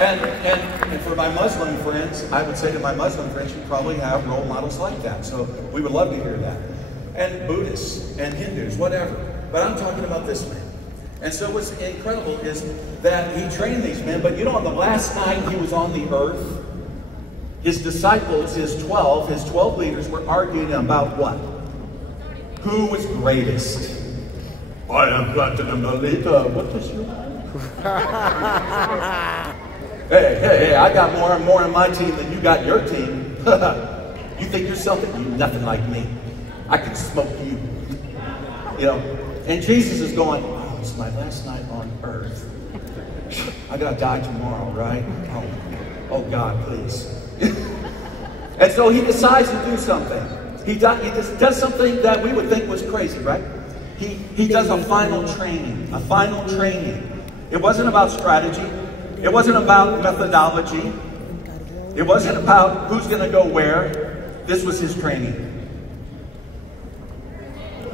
And for my Muslim friends, I would say to my Muslim friends, you probably have role models like that. So we would love to hear that. And Buddhists and Hindus, whatever. But I'm talking about this man. And so what's incredible is that he trained these men, but you know, on the last night he was on the earth, his disciples, his 12 leaders were arguing about what? Who was greatest? I am Platinum Lolita. What does your Hey, I got more and more on my team than you got your team. You think you're something? You're nothing like me. I can smoke you. You know, and Jesus is going, oh, it's my last night on earth. I gotta die tomorrow, right? Oh God, please. And so he decides to do something. He does something that we would think was crazy, right? He does a final training. It wasn't about strategy. It wasn't about methodology. It wasn't about who's going to go where. This was his training.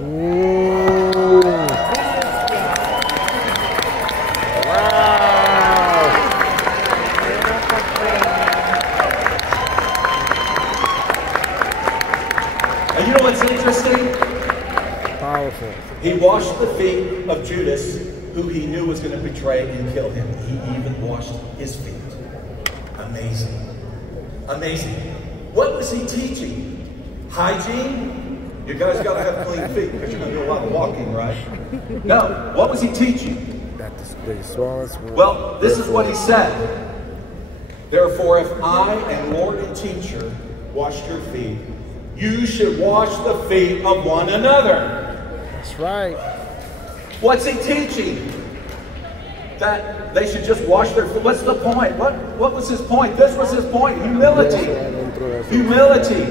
Ooh. Wow. And you know what's interesting? Powerful. He washed the feet of Judas, who he knew was going to betray and kill him. He even washed his feet. Amazing. Amazing. What was he teaching? Hygiene? You guys got to have clean feet because you're going to do a lot of walking, right? No. What was he teaching? Well, this is what he said. Therefore, if I and Lord and teacher washed your feet, you should wash the feet of one another. That's right. What's he teaching? That they should just wash their feet. What's the point? What was his point? This was his point. Humility. Humility.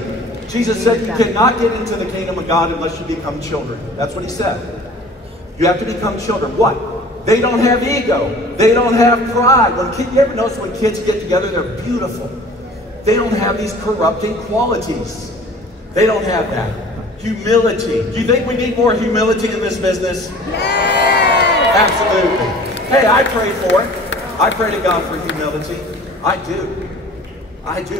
Jesus said you cannot get into the kingdom of God unless you become children. That's what he said. You have to become children. What? They don't have ego. They don't have pride. You ever notice when kids get together, they're beautiful. They don't have these corrupting qualities. They don't have that. Humility. Do you think we need more humility in this business? Yes! Absolutely. Hey, I pray for it. I pray to God for humility. I do.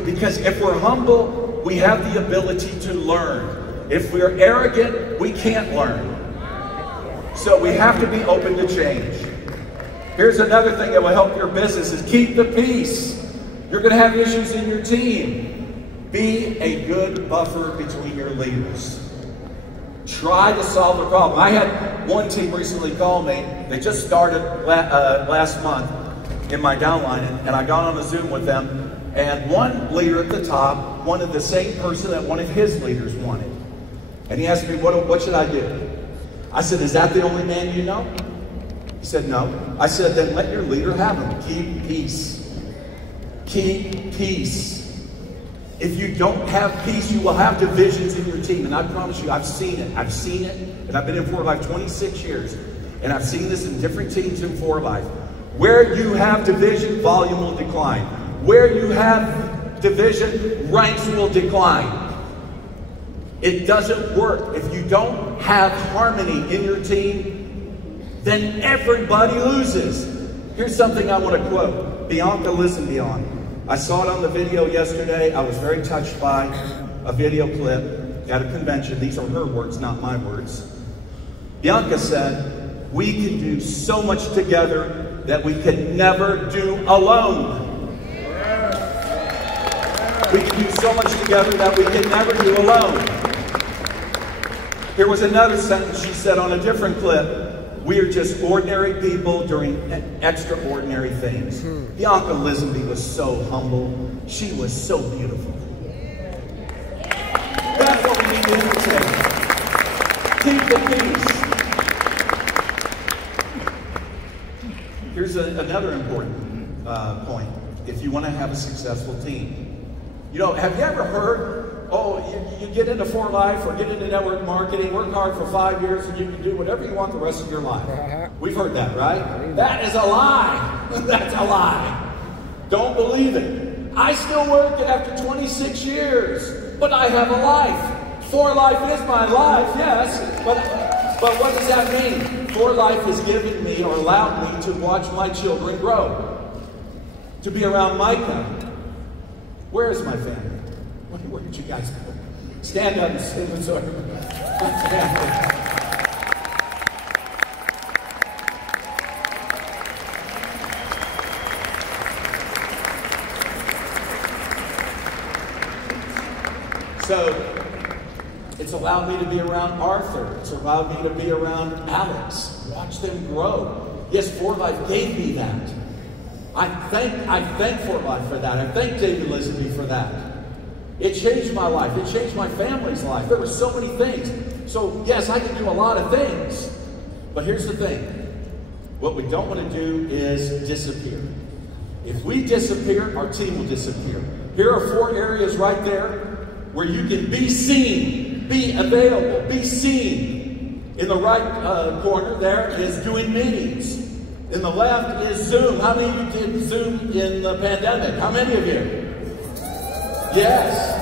Because if we're humble, we have the ability to learn. If we're arrogant, we can't learn. So we have to be open to change. Here's another thing that will help your business is keep the peace. You're going to have issues in your team. Be a good buffer between your leaders. Try to solve the problem. I had one team recently call me. They just started last month in my downline, and I got on a Zoom with them. And one leader at the top wanted the same person that one of his leaders wanted. And he asked me, what should I do? I said, is that the only man you know? He said, no. I said, then let your leader have him. Keep peace. Keep peace. If you don't have peace, you will have divisions in your team. And I promise you, I've seen it. And I've been in 4Life 26 years. And I've seen this in different teams in 4Life. Where you have division, volume will decline. Where you have division, ranks will decline. It doesn't work. If you don't have harmony in your team, then everybody loses. Here's something I want to quote. Bianca, listen, Bianca. I saw it on the video yesterday. I was very touched by a video clip at a convention. These are her words, not my words. Bianca said, we can do so much together that we can never do alone. We can do so much together that we can never do alone. Here was another sentence she said on a different clip. We are just ordinary people doing extraordinary things. Bianca Lisenby was so humble. She was so beautiful. That's what we need to imitate. Keep the peace. Here's another important point. If you want to have a successful team. You know, have you ever heard, oh, you get into 4Life or get into network marketing, work hard for 5 years, and you can do whatever you want the rest of your life. We've heard that, right? That is a lie. That's a lie. Don't believe it. I still work after 26 years, but I have a life. 4Life is my life, yes, but what does that mean? 4Life has given me or allowed me to watch my children grow. to be around Micah. Where is my family? Where did you guys go? Stand up and say what's over. So, it's allowed me to be around Arthur. It's allowed me to be around Alex. Watch them grow. Yes, Fort Life gave me that. I thank Fort Life for that. I thank David Lisby for that. It changed my life. It changed my family's life. There were so many things. So, yes, I can do a lot of things. But here's the thing. What we don't want to do is disappear. If we disappear, our team will disappear. Here are 4 areas right there where you can be seen, be available, be seen. In the right corner there is doing meetings. In the left is Zoom. How many of you did Zoom in the pandemic? How many of you? Yes.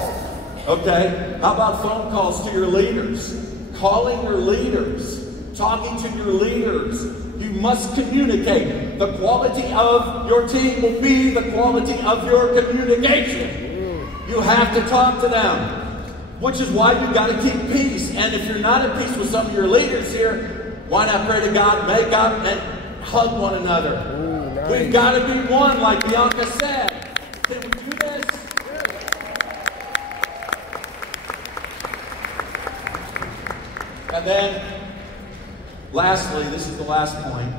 Okay. How about phone calls to your leaders? Calling your leaders. Talking to your leaders. You must communicate. The quality of your team will be the quality of your communication. You have to talk to them, which is why you got to keep peace. And if you're not at peace with some of your leaders here, why not pray to God, make up, and hug one another? Ooh, nice. We've got to be one, like Bianca said. Can we do this? And then, lastly, this is the last point,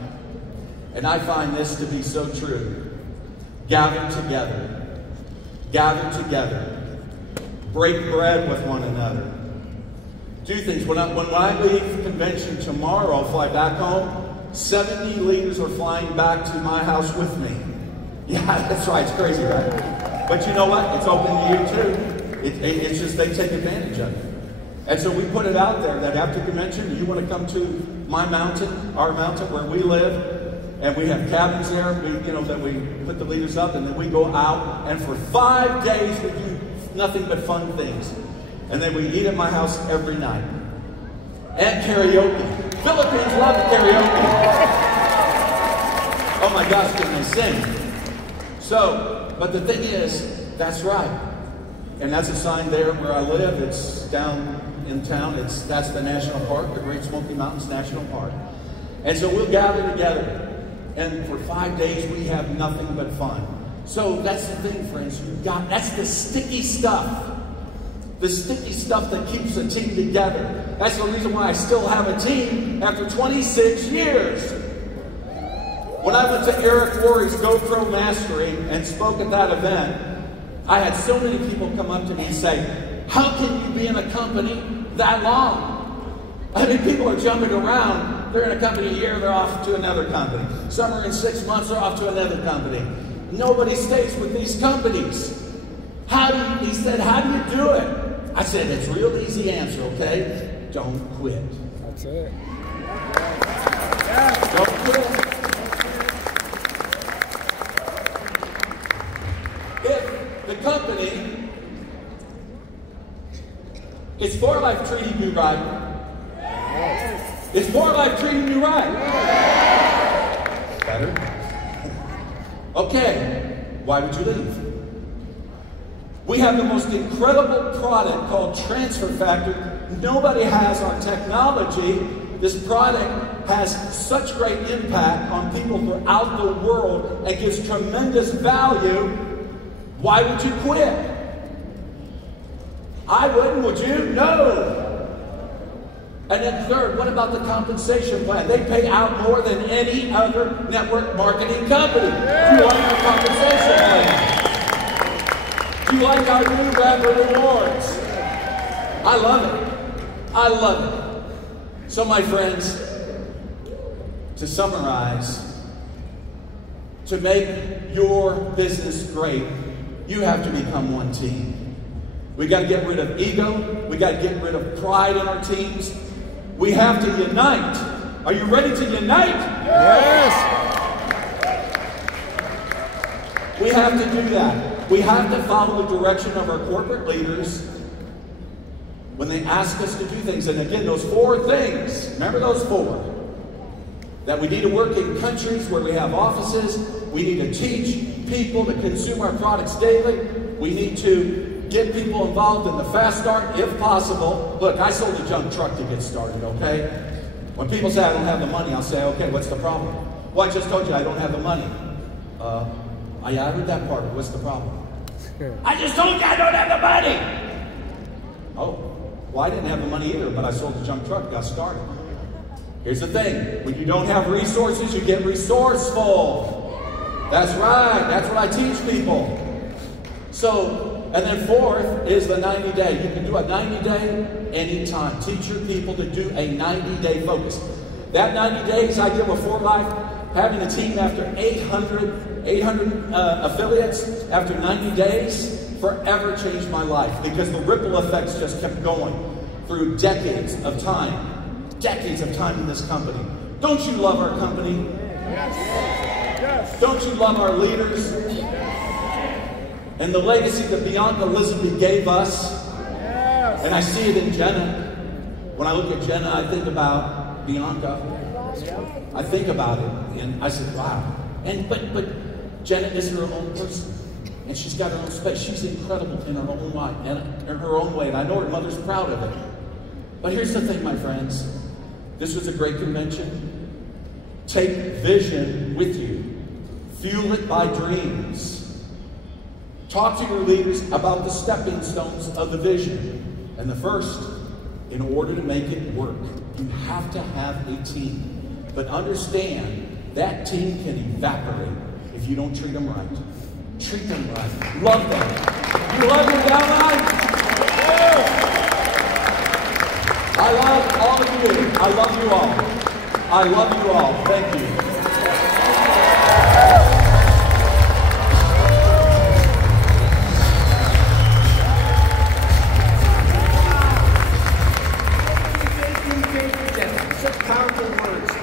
and I find this to be so true. Gather together. Gather together. Break bread with one another. Do things. When I leave convention tomorrow, I'll fly back home. 70 leaders are flying back to my house with me. Yeah, that's right. It's crazy, right? But you know what? It's open to you too. It's just they take advantage of it. And so we put it out there that after convention, you want to come to my mountain, our mountain where we live. And we have cabins there, that we put the leaders up, and then we go out, and for 5 days we do nothing but fun things. And then we eat at my house every night. And karaoke. Philippines love karaoke. Oh my gosh, can they sing? So, but the thing is, that's right. And that's a sign there where I live. It's down in town. That's the national park, the Great Smoky Mountains National Park. And so we'll gather together. And for 5 days, we have nothing but fun. So that's the thing, friends. That's the sticky stuff. The sticky stuff that keeps a team together. That's the reason why I still have a team after 26 years. When I went to Eric Worre's GoPro Mastery and spoke at that event, I had so many people come up to me and say, how can you be in a company that long? I mean, people are jumping around. They're in a company a year, they're off to another company. Some are in 6 months, they're off to another company. Nobody stays with these companies. He said, how do you do it? I said, it's a real easy answer, okay? Don't quit. That's it. Don't quit. If the company is Fort Life treating you right, is Fort Life treating you right? Better? Okay, why would you leave? We have the most incredible product called Transfer Factor. Nobody has our technology. This product has such great impact on people throughout the world and gives tremendous value. Why would you quit? I wouldn't, would you? No. And then third, what about the compensation plan? They pay out more than any other network marketing company. Do you like the compensation plan? Do you like our new rapper rewards? I love it. I love it. So my friends, to summarize, to make your business great, you have to become one team. We got to get rid of ego. We got to get rid of pride in our teams. We have to unite. Are you ready to unite? Yes. We have to do that. We have to follow the direction of our corporate leaders when they ask us to do things. And again, those 4 things, remember those 4. That we need to work in countries where we have offices. We need to teach people to consume our products daily. We need to get people involved in the fast start if possible. Look, I sold a junk truck to get started, okay? When people say I don't have the money, I'll say, okay, what's the problem? Well, I just told you I don't have the money. Yeah, I heard that part. What's the problem? I just told you I don't have the money. Oh, well, I didn't have the money either, but I sold a junk truck, got started. Here's the thing. When you don't have resources, you get resourceful. That's right. That's what I teach people. So, and then fourth is the 90-day. You can do a 90-day anytime. Teach your people to do a 90-day focus. That 90 days I did before life, having a team after 800 affiliates after 90 days forever changed my life because the ripple effects just kept going through decades of time. Decades of time in this company. Don't you love our company? Yes. Yes. Don't you love our leaders? Yes. And the legacy that Bianca Lisby gave us. Yes. And I see it in Jenna. When I look at Jenna, I think about Bianca. I think about it, and I said, wow. And but Jenna is her own person, and she's got her own space. She's incredible in her own life and in her own way, and I know her mother's proud of it. But here's the thing, my friends. This was a great convention. Take vision with you. Fuel it by dreams. Talk to your leaders about the stepping stones of the vision. And the first, in order to make it work, you have to have a team. But understand, that team can evaporate if you don't treat them right. Treat them right. Love them. You love your downline? I love all of you. I love you all. I love you all. Thank you. Such powerful words.